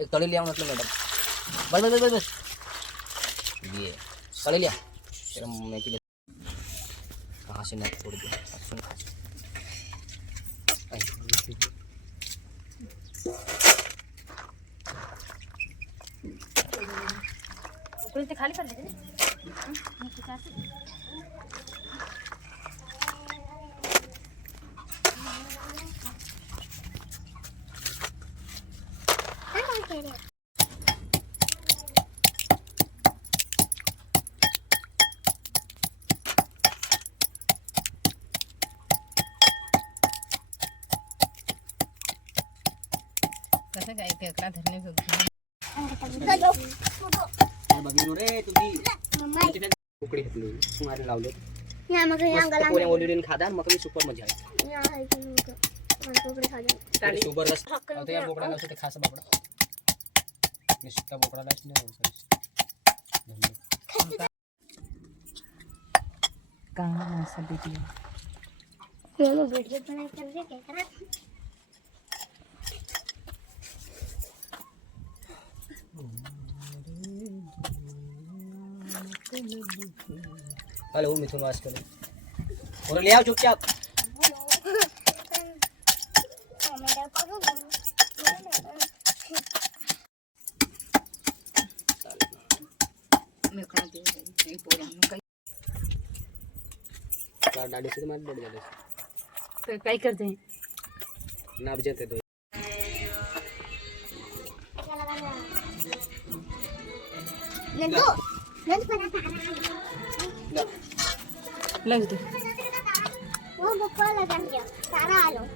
एक कड़ी लिया मतलब मैडम, बस बस बस बस ये कड़ी लिया तेरा मैं के लिए कहाँ से नेट तोड़ दिया। उकळी खाली कर दे कसं काय केकडा धरणे बघितलं रे तुम्ही उकडी घेतली तुम्हाला लावले पोळ्या ओलीन खादा मग मी सुपर मजा आहे सुपर रस आता या बोकडाला ते खास बोकडा मी सुट्टा बोकडालाच नाही कहाँ सब देखिए चलो वीडियो बनाए कर दे क्या करा हेलो मिथुन वास करो और ले आओ चुपचाप डाडी से मार बढ़ जाले तो काय करते हैं ना बजते तो लग दे वो बुक्का लगा दिया सारा आलो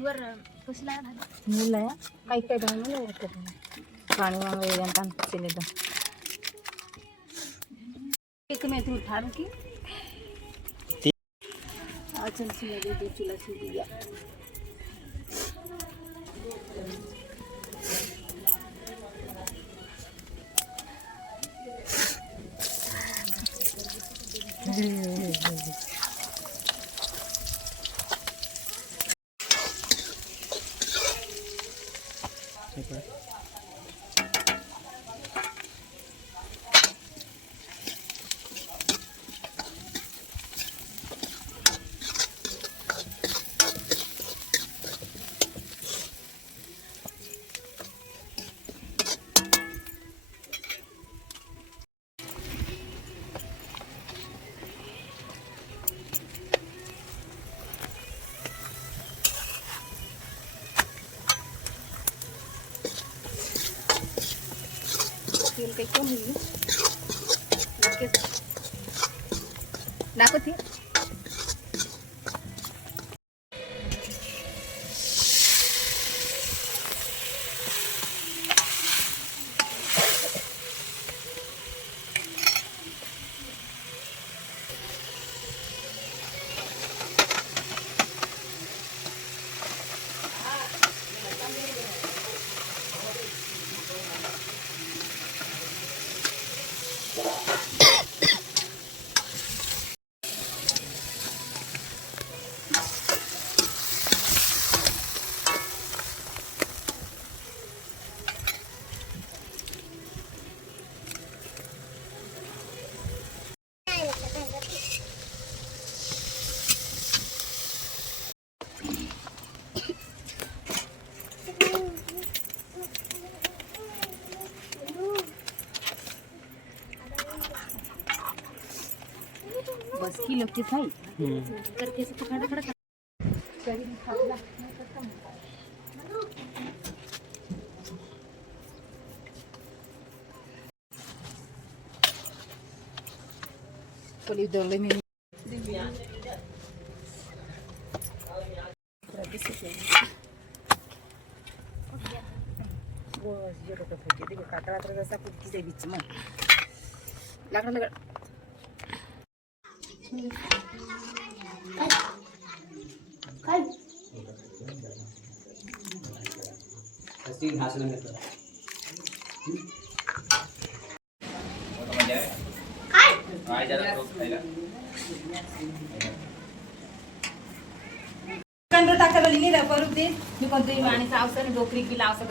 वर कशी लागणार मुलं आहे काही काही बनवलं पाणी वगैरे चले तो एक में तू उठाड़ की चल सुना दे चूल्हा से दिया तेल काही कमी दाखवते बस किलो के थाई करके से खड़ा खड़ा करी खाला नहीं करता पोली दोले में वो ये तो फेंक दे काटा वाटर जैसा कुछ किसी बीच में लगना लगा काय अस्ती घास न मिळतं काय जरा तो खायला कंट्रोल टाकायला लिहिलं करू दे मी कोणतरी आणि सावसाने डोकरी की लावसं